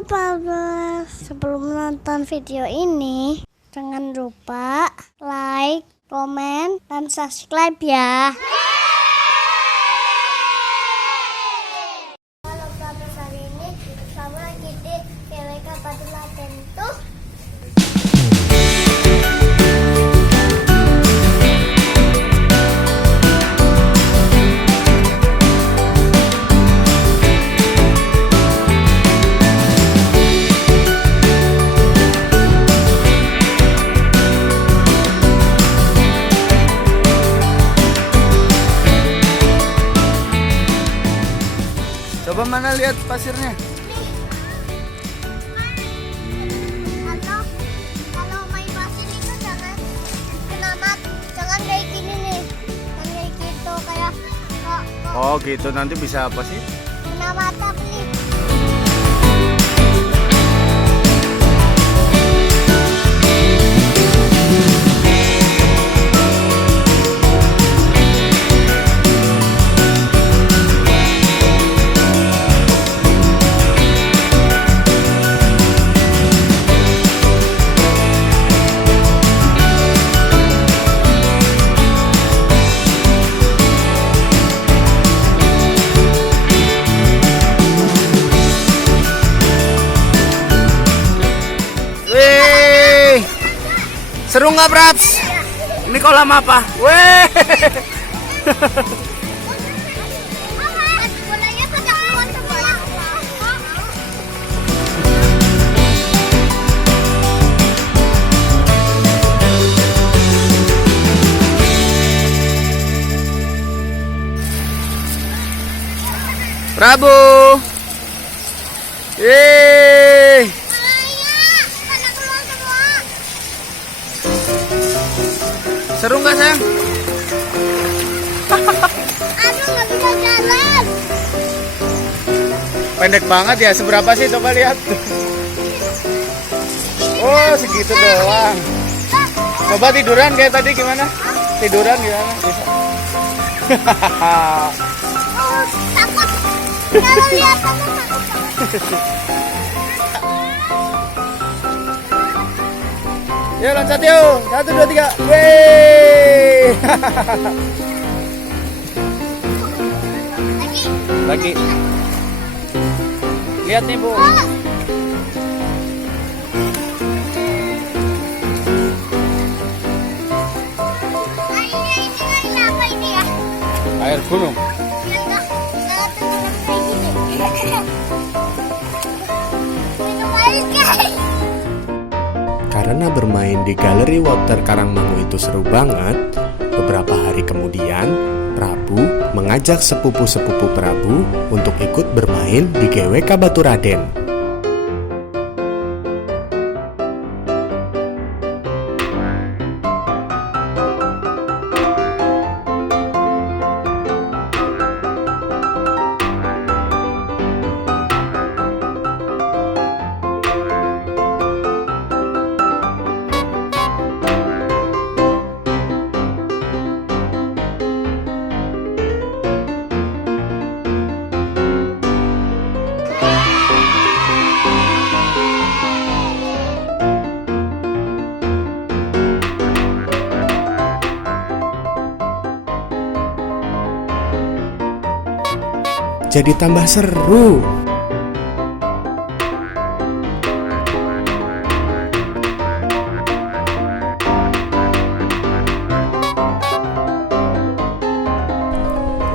Halo Pablo, sebelum nonton video ini, jangan lupa like, komen, dan subscribe ya. Halo Pablo, hari ini kamu lagi di GWK Baturaden tuh. Coba mana lihat pasirnya. Kalau main pasir itu jangan jangan kayak gini nih, jangan kayak gitu kayak Oh gitu, nanti bisa apa sih? kena mata nih. Seru nggak, Praps? Ini kolam apa? Weh. Bolanya pada keluar semua. Prabu. Yeay. Pada keluar semua. Seru nggak, sayang? Aduh, nggak bisa jalan. Pendek banget ya. Seberapa sih? Coba lihat. Oh, segitu doang. Coba tiduran kayak tadi gimana? Tiduran gimana? Bisa. Oh, takut. Kalau lihat kamu takut. Yuk loncat yuk. 1, 2, 3. Yeay. Lagi. Lihat nih, Bu. Airnya ini air apa ini ya? Air gunung. Nggak turun kayak gini. Minum air guys. Karena bermain di Galeri Water Karangmangu itu seru banget, beberapa hari kemudian Prabu mengajak sepupu-sepupu Prabu untuk ikut bermain di GWK Baturaden. Jadi tambah seru.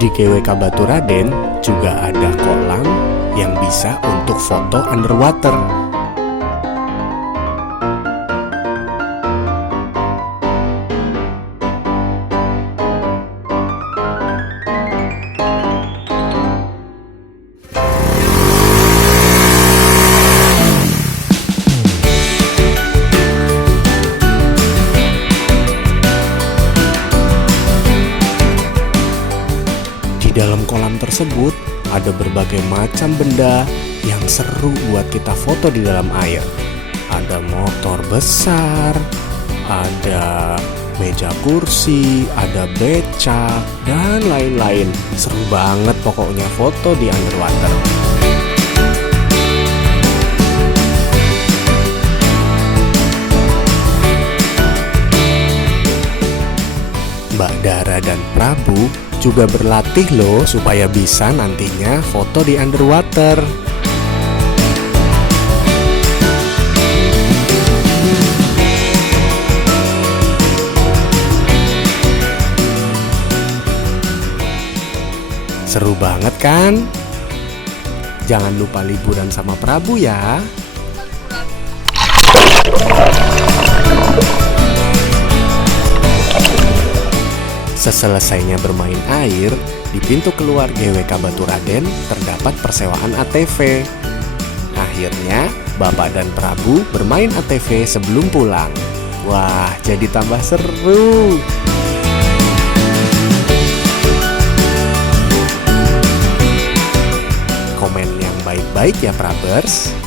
Di GWK Baturaden juga ada kolam yang bisa untuk foto underwater. Di dalam kolam tersebut ada berbagai macam benda yang seru buat kita foto di dalam air. Ada motor besar, ada meja kursi, ada becak, dan lain-lain. Seru banget pokoknya foto di underwater. Mbak Dara dan Prabu juga berlatih loh supaya bisa nantinya foto di underwater. Seru banget kan? Jangan lupa liburan sama Prabu ya. Seselesainya bermain air, di pintu keluar GWK Baturaden terdapat persewaan ATV. Akhirnya, Bapak dan Prabu bermain ATV sebelum pulang. Wah, jadi tambah seru. Komen yang baik-baik ya, Prabers.